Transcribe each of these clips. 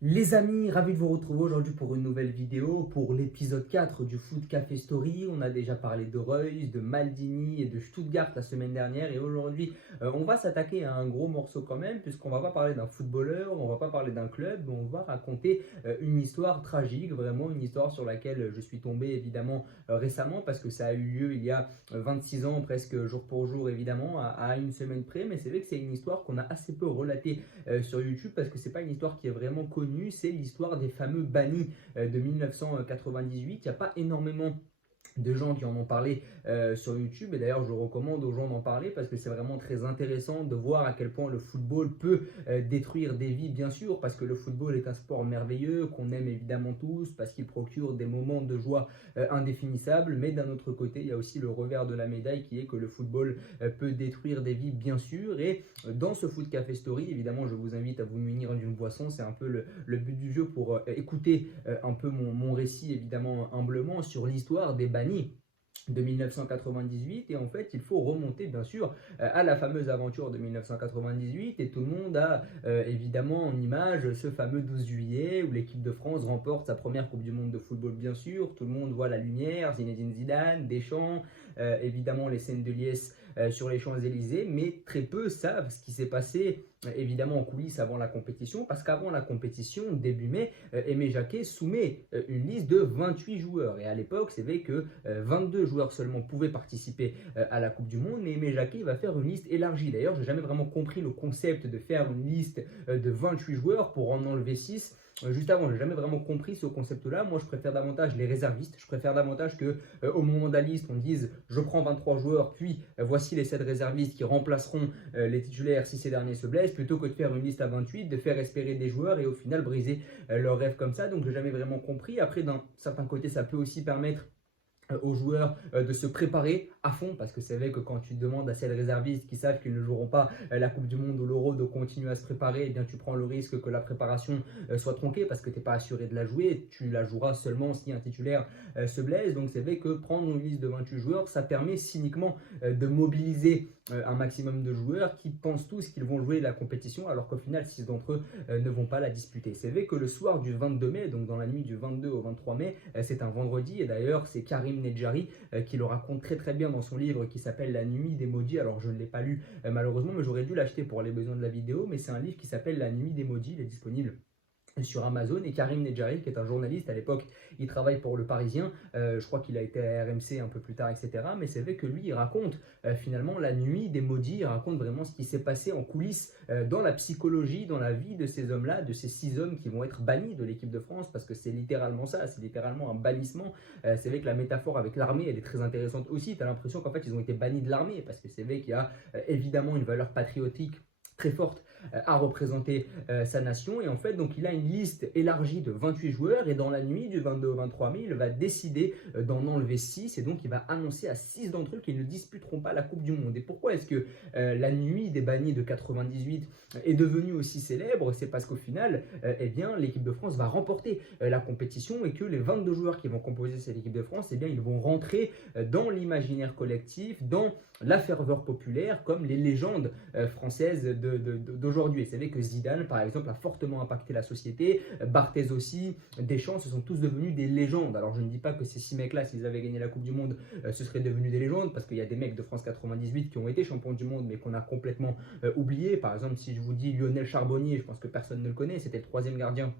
Les amis, ravi de vous retrouver aujourd'hui pour une nouvelle vidéo, pour l'épisode 4 du Foot Café Story. On a déjà parlé de Reus, de Maldini et de Stuttgart la semaine dernière et aujourd'hui on va s'attaquer à un gros morceau quand même puisqu'on va pas parler d'un footballeur, on va pas parler d'un club, mais on va raconter une histoire tragique, vraiment une histoire sur laquelle je suis tombé évidemment récemment parce que ça a eu lieu il y a 26 ans presque jour pour jour évidemment à une semaine près, mais c'est vrai que c'est une histoire qu'on a assez peu relatée sur YouTube parce que c'est pas une histoire qui est vraiment connue, c'est l'histoire des fameux bannis de 1998. Il n'y a pas énormément de gens qui en ont parlé sur YouTube et d'ailleurs je recommande aux gens d'en parler parce que c'est vraiment très intéressant de voir à quel point le football peut détruire des vies, bien sûr, parce que le football est un sport merveilleux qu'on aime évidemment tous parce qu'il procure des moments de joie indéfinissables, mais d'un autre côté il y a aussi le revers de la médaille qui est que le football peut détruire des vies, bien sûr. Et dans ce Foot Café Story, évidemment je vous invite à vous munir d'une boisson, c'est un peu le but du jeu pour écouter un peu mon récit évidemment humblement sur l'histoire des bannis de 1998. Et en fait il faut remonter bien sûr à la fameuse aventure de 1998 et tout le monde a évidemment en image ce fameux 12 juillet où l'équipe de France remporte sa première Coupe du Monde de football, bien sûr, tout le monde voit la lumière, Zinedine Zidane, Deschamps, évidemment les scènes de liesse sur les Champs-Élysées, mais très peu savent ce qui s'est passé évidemment en coulisses avant la compétition, parce qu'avant la compétition, début mai, Aimé Jacquet soumet une liste de 28 joueurs. Et à l'époque, c'est vrai que 22 joueurs seulement pouvaient participer à la Coupe du Monde, mais Aimé Jacquet va faire une liste élargie. D'ailleurs, je n'ai jamais vraiment compris le concept de faire une liste de 28 joueurs pour en enlever 6. Juste avant, je n'ai jamais vraiment compris ce concept-là. Moi, je préfère davantage les réservistes. Je préfère davantage que au moment de la liste, on dise je prends 23 joueurs, puis voici les 7 réservistes qui remplaceront les titulaires si ces derniers se blessent, plutôt que de faire une liste à 28, de faire espérer des joueurs et au final briser leur rêve comme ça. Donc, je n'ai jamais vraiment compris. Après, d'un certain côté, ça peut aussi permettre aux joueurs de se préparer à fond, parce que c'est vrai que quand tu demandes à ces réservistes qui savent qu'ils ne joueront pas la Coupe du Monde ou l'Euro de continuer à se préparer, eh bien tu prends le risque que la préparation soit tronquée parce que tu n'es pas assuré de la jouer, tu la joueras seulement si un titulaire se blesse. Donc c'est vrai que prendre une liste de 28 joueurs, ça permet cyniquement de mobiliser un maximum de joueurs qui pensent tous qu'ils vont jouer la compétition alors qu'au final 6 d'entre eux ne vont pas la disputer. C'est vrai que le soir du 22 mai, donc dans la nuit du 22 au 23 mai, c'est un vendredi et d'ailleurs c'est Karim Nedjari qui le raconte très très bien dans son livre qui s'appelle La Nuit des Maudits. Alors je ne l'ai pas lu malheureusement, mais j'aurais dû l'acheter pour les besoins de la vidéo, mais c'est un livre qui s'appelle La Nuit des Maudits, il est disponible sur Amazon. Et Karim Nedjari, qui est un journaliste à l'époque, il travaille pour Le Parisien, je crois qu'il a été à RMC un peu plus tard, etc. Mais c'est vrai que lui, il raconte finalement la nuit des maudits, il raconte vraiment ce qui s'est passé en coulisses dans la psychologie, dans la vie de ces hommes-là, de ces 6 hommes qui vont être bannis de l'équipe de France, parce que c'est littéralement ça, c'est littéralement un bannissement. C'est vrai que la métaphore avec l'armée, elle est très intéressante aussi. Tu as l'impression qu'en fait, ils ont été bannis de l'armée, parce que c'est vrai qu'il y a évidemment une valeur patriotique très forte à représenter sa nation. Et en fait, donc il a une liste élargie de 28 joueurs et dans la nuit du 22 au 23 mai, il va décider d'en enlever 6 et donc il va annoncer à 6 d'entre eux qu'ils ne disputeront pas la Coupe du Monde. Et pourquoi est-ce que la nuit des bannis de 98 est devenue aussi célèbre? C'est parce qu'au final, eh bien, l'équipe de France va remporter la compétition et que les 22 joueurs qui vont composer cette équipe de France, eh bien, ils vont rentrer dans l'imaginaire collectif, dans la ferveur populaire, comme les légendes françaises d'aujourd'hui. Et c'est vrai que Zidane, par exemple, a fortement impacté la société, Barthez aussi, Deschamps, ce sont tous devenus des légendes. Alors je ne dis pas que ces 6 mecs-là, s'ils avaient gagné la Coupe du Monde, ce seraient devenus des légendes, parce qu'il y a des mecs de France 98 qui ont été champions du monde, mais qu'on a complètement oublié. Par exemple, si je vous dis Lionel Charbonnier, je pense que personne ne le connaît, c'était le 3e gardien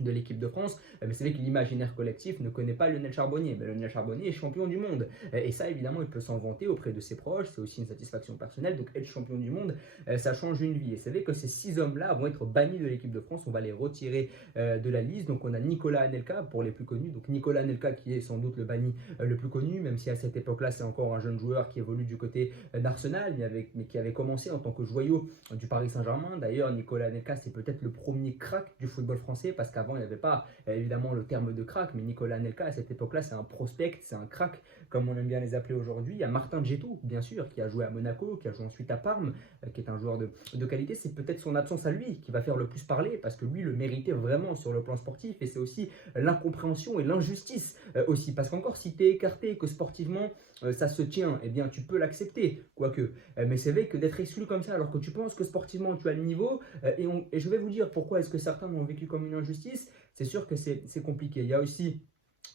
de l'équipe de France, mais c'est vrai que l'imaginaire collectif ne connaît pas Lionel Charbonnier. Mais Lionel Charbonnier est champion du monde. Et ça, évidemment, il peut s'en vanter auprès de ses proches. C'est aussi une satisfaction personnelle. Donc, être champion du monde, ça change une vie. Et c'est vrai que ces 6 hommes-là vont être bannis de l'équipe de France. On va les retirer de la liste. Donc, on a Nicolas Anelka pour les plus connus. Donc, Nicolas Anelka qui est sans doute le banni le plus connu, même si à cette époque-là, c'est encore un jeune joueur qui évolue du côté d'Arsenal, mais qui avait commencé en tant que joyau du Paris Saint-Germain. D'ailleurs, Nicolas Anelka, c'est peut-être le premier crack du football français parce qu'avant il n'y avait pas évidemment le terme de crack, mais Nicolas Anelka à cette époque-là c'est un prospect, c'est un crack comme on aime bien les appeler aujourd'hui. Il y a Martin Djetou, bien sûr, qui a joué à Monaco, qui a joué ensuite à Parme, qui est un joueur de qualité. C'est peut-être son absence à lui qui va faire le plus parler, parce que lui le méritait vraiment sur le plan sportif, et c'est aussi l'incompréhension et l'injustice aussi, parce qu'encore si tu es écarté, que sportivement ça se tient, eh bien tu peux l'accepter, quoique. Mais c'est vrai que d'être exclu comme ça, alors que tu penses que sportivement tu as le niveau, et je vais vous dire pourquoi est-ce que certains l'ont vécu comme une injustice, c'est sûr que c'est compliqué. Il y a aussi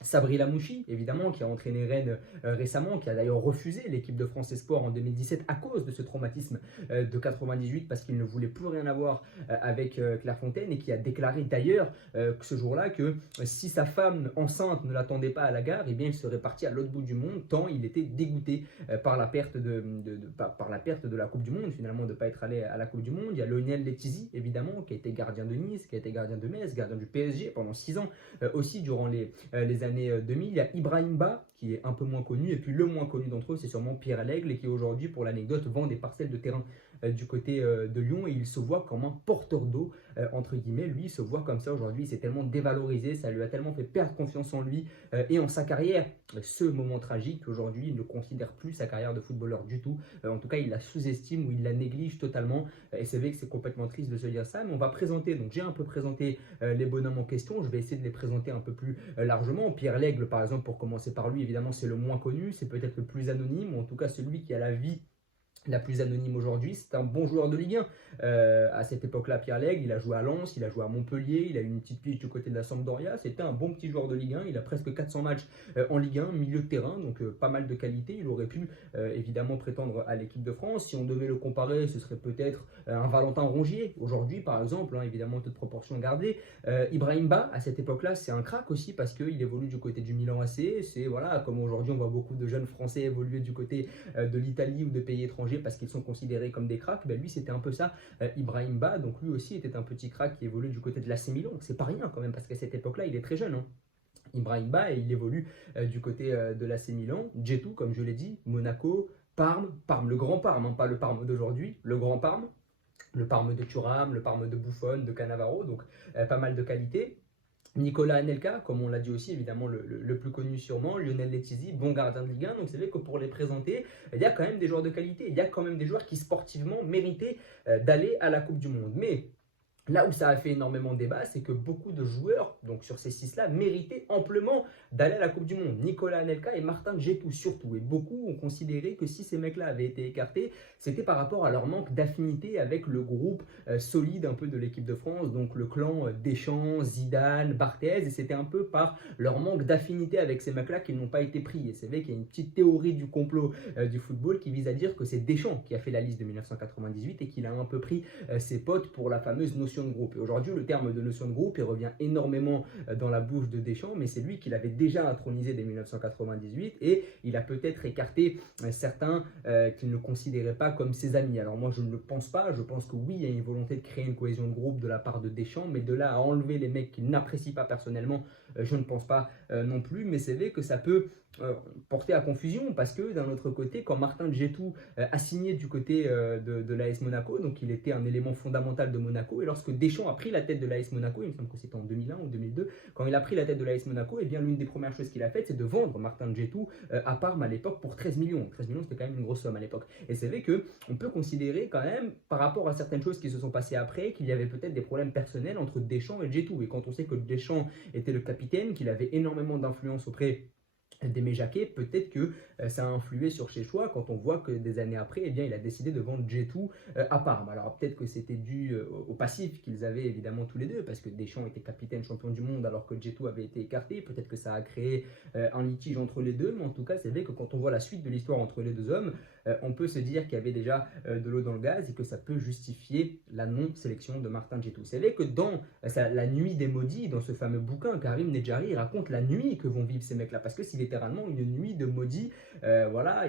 Sabri Lamouchi, évidemment, qui a entraîné Rennes récemment, qui a d'ailleurs refusé l'équipe de France Espoir en 2017 à cause de ce traumatisme de 98 parce qu'il ne voulait plus rien avoir avec Clairefontaine, et qui a déclaré d'ailleurs que ce jour-là que si sa femme enceinte ne l'attendait pas à la gare, eh bien il serait parti à l'autre bout du monde tant il était dégoûté par la perte par la perte de la Coupe du Monde, finalement de ne pas être allé à la Coupe du Monde. Il y a Lionel Letizy, évidemment, qui a été gardien de Nice, qui a été gardien de Metz, gardien du PSG pendant 6 ans aussi durant les années 2000. Il y a Ibrahim Ba qui est un peu moins connu, et puis le moins connu d'entre eux c'est sûrement Pierre Lègle, et qui aujourd'hui, pour l'anecdote, vend des parcelles de terrain du côté de Lyon, et il se voit comme un porteur d'eau entre guillemets. Lui il se voit comme ça aujourd'hui, il s'est tellement dévalorisé, ça lui a tellement fait perdre confiance en lui et en sa carrière. Ce moment tragique, aujourd'hui il ne considère plus sa carrière de footballeur du tout, en tout cas il la sous-estime ou il la néglige totalement, et c'est vrai que c'est complètement triste de se dire ça. Mais on va présenter, donc j'ai un peu présenté les bonhommes en question, je vais essayer de les présenter un peu plus largement. Pierre Lègle par exemple, pour commencer par lui, évidemment c'est le moins connu, c'est peut-être le plus anonyme, ou en tout cas celui qui a la vie la plus anonyme aujourd'hui. C'est un bon joueur de Ligue 1 à cette époque-là. Pierre Lègle, il a joué à Lens, il a joué à Montpellier, il a eu une petite pige du côté de la Sampdoria. C'était un bon petit joueur de Ligue 1, il a presque 400 matchs en Ligue 1, milieu de terrain, donc pas mal de qualité. Il aurait pu évidemment prétendre à l'équipe de France. Si on devait le comparer, ce serait peut-être un Valentin Rongier aujourd'hui par exemple, hein, évidemment toute proportion gardée. Ibrahim Ba à cette époque-là c'est un crack aussi, parce qu'il évolue du côté du Milan AC. C'est voilà, comme aujourd'hui on voit beaucoup de jeunes Français évoluer du côté de l'Italie ou de pays étrangers parce qu'ils sont considérés comme des cracks. Ben lui c'était un peu ça, Ibrahim Ba, donc lui aussi était un petit crack qui évolue du côté de l'AC Milan, donc c'est pas rien quand même, parce qu'à cette époque-là il est très jeune, hein. Ibrahim Ba, et il évolue du côté de l'AC Milan. Djetou, comme je l'ai dit, Monaco, Parme, le grand Parme, hein, pas le Parme d'aujourd'hui, le grand Parme, le Parme de Thuram, le Parme de Buffon, de Cannavaro, donc pas mal de qualité. Nicolas Anelka, comme on l'a dit aussi, évidemment le plus connu sûrement, Lionel Letizy, bon gardien de Ligue 1, donc c'est vrai que pour les présenter, il y a quand même des joueurs de qualité, il y a quand même des joueurs qui sportivement méritaient d'aller à la Coupe du Monde. Mais là où ça a fait énormément de débat, c'est que beaucoup de joueurs, donc sur ces 6-là, méritaient amplement d'aller à la Coupe du Monde. Nicolas Anelka et Martin Djetou surtout. Et beaucoup ont considéré que si ces mecs-là avaient été écartés, c'était par rapport à leur manque d'affinité avec le groupe solide un peu de l'équipe de France, donc le clan Deschamps, Zidane, Barthez, et c'était un peu par leur manque d'affinité avec ces mecs-là qu'ils n'ont pas été pris. Et c'est vrai qu'il y a une petite théorie du complot du football qui vise à dire que c'est Deschamps qui a fait la liste de 1998 et qu'il a un peu pris ses potes pour la fameuse notion de groupe. Et aujourd'hui, le terme de notion de groupe, il revient énormément dans la bouche de Deschamps, mais c'est lui qui l'avait déjà intronisé dès 1998, et il a peut-être écarté certains qu'il ne considérait pas comme ses amis. Alors moi, je ne le pense pas. Je pense que oui, il y a une volonté de créer une cohésion de groupe de la part de Deschamps, mais de là à enlever les mecs qu'il n'apprécie pas personnellement, je ne pense pas non plus. Mais c'est vrai que ça peut porter à confusion, parce que d'un autre côté, quand Martin Djetou a signé du côté de l'AS Monaco, donc il était un élément fondamental de Monaco, et lorsque Deschamps a pris la tête de l'AS Monaco, il me semble que c'était en 2001 ou 2002, quand il a pris la tête de l'AS Monaco, et bien l'une des premières choses qu'il a faites, c'est de vendre Martin Djetou à Parme à l'époque pour 13 millions. 13 millions, c'était quand même une grosse somme à l'époque. Et c'est vrai qu'on peut considérer quand même, par rapport à certaines choses qui se sont passées après, qu'il y avait peut-être des problèmes personnels entre Deschamps et Djetou. Et quand on sait que Deschamps était le capitaine, qu'il avait énormément d'influence auprès d'Aimé Jacquet, peut-être que ça a influé sur ses choix quand on voit que des années après, eh bien, il a décidé de vendre Djetou à Parme. Alors peut-être que c'était dû au passif qu'ils avaient évidemment tous les deux, parce que Deschamps était capitaine champion du monde alors que Djetou avait été écarté. Peut-être que ça a créé un litige entre les deux, mais en tout cas c'est vrai que quand on voit la suite de l'histoire entre les deux hommes, on peut se dire qu'il y avait déjà de l'eau dans le gaz, et que ça peut justifier la non-sélection de Martin Djetou. C'est vrai que dans la nuit des maudits, dans ce fameux bouquin, Karim Nedjari raconte la nuit que vont vivre ces mecs-là, parce que c'est littéralement une nuit de maudits. Voilà,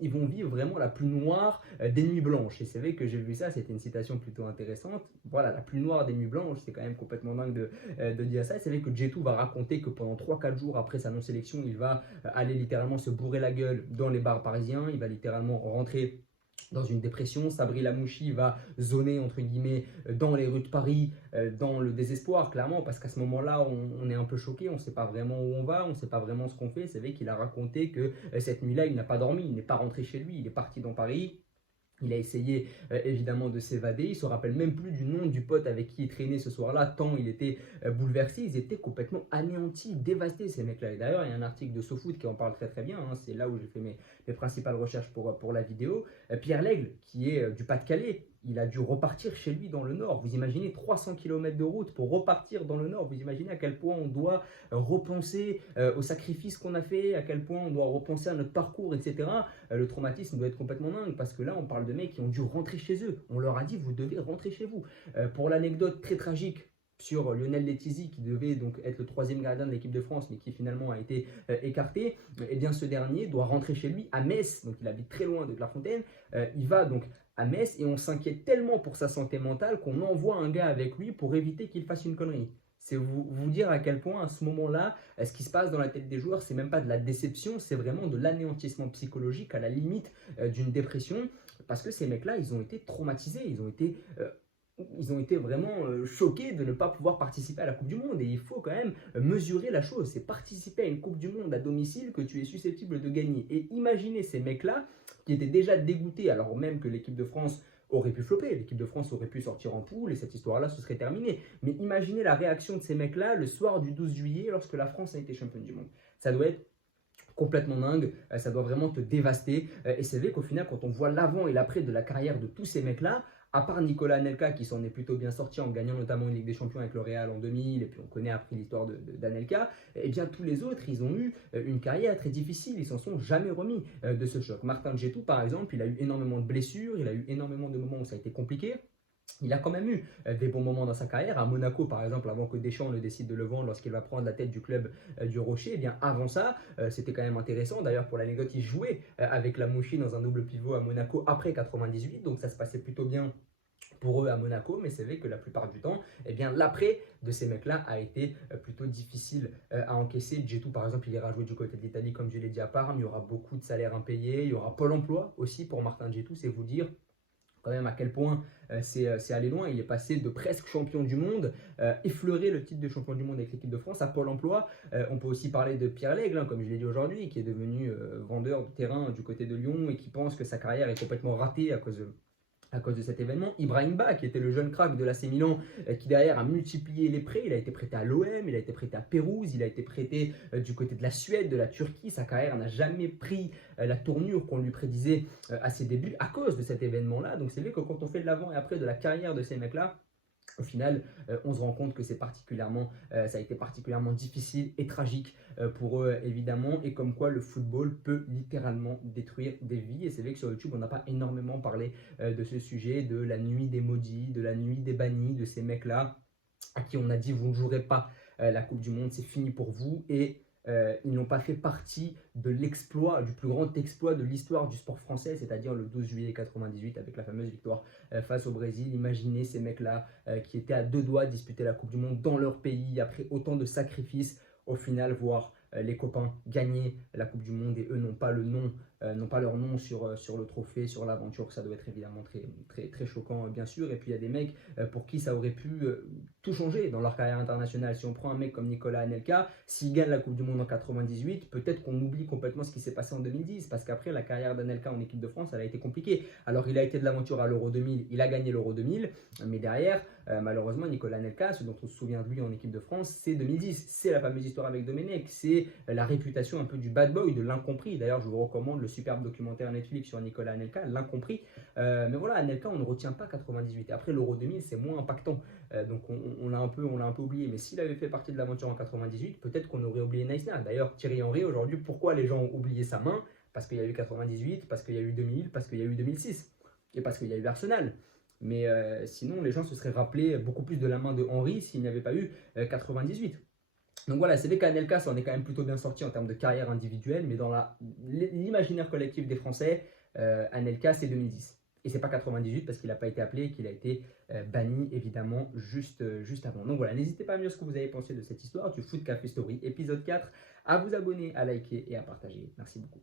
ils vont vivre vraiment la plus noire des nuits blanches. Et c'est vrai que j'ai vu ça, c'était une citation plutôt intéressante. Voilà, la plus noire des nuits blanches, c'est quand même complètement dingue de dire ça. Et c'est vrai que Djetou va raconter que pendant 3-4 jours après sa non-sélection, il va aller littéralement se bourrer la gueule dans les bars parisiens, il va littéralement rentrer dans une dépression. Sabri Lamouchi va zoner entre guillemets dans les rues de Paris, dans le désespoir clairement, parce qu'à ce moment-là on est un peu choqué, on ne sait pas vraiment où on va, on ne sait pas vraiment ce qu'on fait. C'est vrai qu'il a raconté que cette nuit-là il n'a pas dormi, il n'est pas rentré chez lui, il est parti dans Paris. Il a essayé évidemment de s'évader, il ne se rappelle même plus du nom du pote avec qui il traînait ce soir-là, tant il était bouleversé, ils étaient complètement anéantis, dévastés ces mecs-là. Et d'ailleurs, il y a un article de SoFoot qui en parle très très bien, hein, c'est là où j'ai fait mes principales recherches pour la vidéo. Pierre Lègle, qui est du Pas-de-Calais, il a dû repartir chez lui dans le Nord. Vous imaginez 300 km de route pour repartir dans le Nord. Vous imaginez à quel point on doit repenser aux sacrifices qu'on a fait, à quel point on doit repenser à notre parcours, etc. Le traumatisme doit être complètement dingue parce que là, on parle de mecs qui ont dû rentrer chez eux. On leur a dit, vous devez rentrer chez vous. Pour l'anecdote très tragique sur Lionel Letizia, qui devait donc être le troisième gardien de l'équipe de France, mais qui finalement a été écarté, eh bien ce dernier doit rentrer chez lui à Metz, donc il habite très loin de Clairefontaine. Il va donc à Metz et on s'inquiète tellement pour sa santé mentale qu'on envoie un gars avec lui pour éviter qu'il fasse une connerie. C'est vous dire à quel point à ce moment-là, ce qui se passe dans la tête des joueurs, c'est même pas de la déception, c'est vraiment de l'anéantissement psychologique à la limite d'une dépression, parce que ces mecs-là, ils ont été traumatisés, ils ont été vraiment choqués de ne pas pouvoir participer à la Coupe du Monde. Et il faut quand même mesurer la chose. C'est participer à une Coupe du Monde à domicile que tu es susceptible de gagner. Et imaginez ces mecs-là qui étaient déjà dégoûtés alors même que l'équipe de France aurait pu flopper. L'équipe de France aurait pu sortir en poule et cette histoire-là se serait terminée. Mais imaginez la réaction de ces mecs-là le soir du 12 juillet lorsque la France a été championne du monde. Ça doit être complètement dingue, ça doit vraiment te dévaster. Et c'est vrai qu'au final, quand on voit l'avant et l'après de la carrière de tous ces mecs-là, à part Nicolas Anelka qui s'en est plutôt bien sorti en gagnant notamment une Ligue des Champions avec le Real en 2000, et puis on connaît après l'histoire d'Anelka, et bien tous les autres, ils ont eu une carrière très difficile, ils s'en sont jamais remis de ce choc. Martin Djetou par exemple, il a eu énormément de blessures, il a eu énormément de moments où ça a été compliqué. Il a quand même eu des bons moments dans sa carrière. À Monaco, par exemple, avant que Deschamps ne décide de le vendre lorsqu'il va prendre la tête du club du Rocher, eh bien avant ça, c'était quand même intéressant. D'ailleurs, pour l'anecdote, il jouait avec la Mouchi dans un double pivot à Monaco après 98, donc ça se passait plutôt bien pour eux à Monaco, mais c'est vrai que la plupart du temps, eh bien l'après de ces mecs-là a été plutôt difficile à encaisser. Djetou, par exemple, il ira jouer du côté de l'Italie, comme je l'ai dit à Parme. Il y aura beaucoup de salaires impayés. Il y aura Pôle emploi aussi pour Martin Djetou, c'est vous dire quand même à quel point c'est allé loin. Il est passé de presque champion du monde, effleurer le titre de champion du monde avec l'équipe de France à Pôle emploi. On peut aussi parler de Pierre Lègle, hein, comme je l'ai dit aujourd'hui, qui est devenu vendeur de terrain du côté de Lyon et qui pense que sa carrière est complètement ratée à cause de cet événement. Ibrahim Ba, qui était le jeune crack de l'AC Milan, qui derrière a multiplié les prêts. Il a été prêté à l'OM, il a été prêté à Pérouse, il a été prêté du côté de la Suède, de la Turquie. Sa carrière n'a jamais pris la tournure qu'on lui prédisait à ses débuts à cause de cet événement-là. Donc c'est vrai que quand on fait de l'avant et après de la carrière de ces mecs-là, au final, on se rend compte que ça a été particulièrement difficile et tragique pour eux, évidemment, et comme quoi le football peut littéralement détruire des vies. Et c'est vrai que sur YouTube, on n'a pas énormément parlé de ce sujet, de la nuit des maudits, de la nuit des bannis, de ces mecs-là à qui on a dit vous ne jouerez pas la Coupe du Monde, c'est fini pour vous. Et ils n'ont pas fait partie de l'exploit, du plus grand exploit de l'histoire du sport français, c'est-à-dire le 12 juillet 98 avec la fameuse victoire face au Brésil. Imaginez ces mecs-là qui étaient à deux doigts de disputer la Coupe du Monde dans leur pays après autant de sacrifices, au final voir les copains gagner la Coupe du Monde et eux n'ont pas leur nom sur le trophée, sur l'aventure. Ça doit être évidemment très, très, très choquant, bien sûr. Et puis il y a des mecs pour qui ça aurait pu tout changer dans leur carrière internationale. Si on prend un mec comme Nicolas Anelka, s'il gagne la Coupe du Monde en 98, peut-être qu'on oublie complètement ce qui s'est passé en 2010, parce qu'après la carrière d'Anelka en équipe de France, elle a été compliquée. Alors il a été de l'aventure à l'Euro 2000, il a gagné l'Euro 2000, mais derrière, malheureusement, Nicolas Anelka, ce dont on se souvient de lui en équipe de France, c'est 2010. C'est la fameuse histoire avec Domenech, c'est la réputation un peu du bad boy, de l'incompris. D'ailleurs, je vous recommande le superbe documentaire Netflix sur Nicolas Anelka, l'incompris. Mais voilà, Anelka, on ne retient pas 98. Et après l'Euro 2000, c'est moins impactant. Donc on l'a un peu oublié. Mais s'il avait fait partie de l'aventure en 98, peut-être qu'on aurait oublié Neisner. D'ailleurs, Thierry Henry, aujourd'hui, pourquoi les gens ont oublié sa main? Parce qu'il y a eu 98, parce qu'il y a eu 2000, parce qu'il y a eu 2006 et parce qu'il y a eu Arsenal. Mais sinon, les gens se seraient rappelés beaucoup plus de la main de Henry s'il n'y avait pas eu 98. Donc voilà, c'est vrai qu'Anelka s'en est quand même plutôt bien sorti en termes de carrière individuelle, mais dans l'imaginaire collectif des Français, Anelka c'est 2010. Et c'est pas 98 parce qu'il n'a pas été appelé et qu'il a été banni évidemment juste avant. Donc voilà, n'hésitez pas à me dire ce que vous avez pensé de cette histoire du Foot Café Story, épisode 4, à vous abonner, à liker et à partager. Merci beaucoup.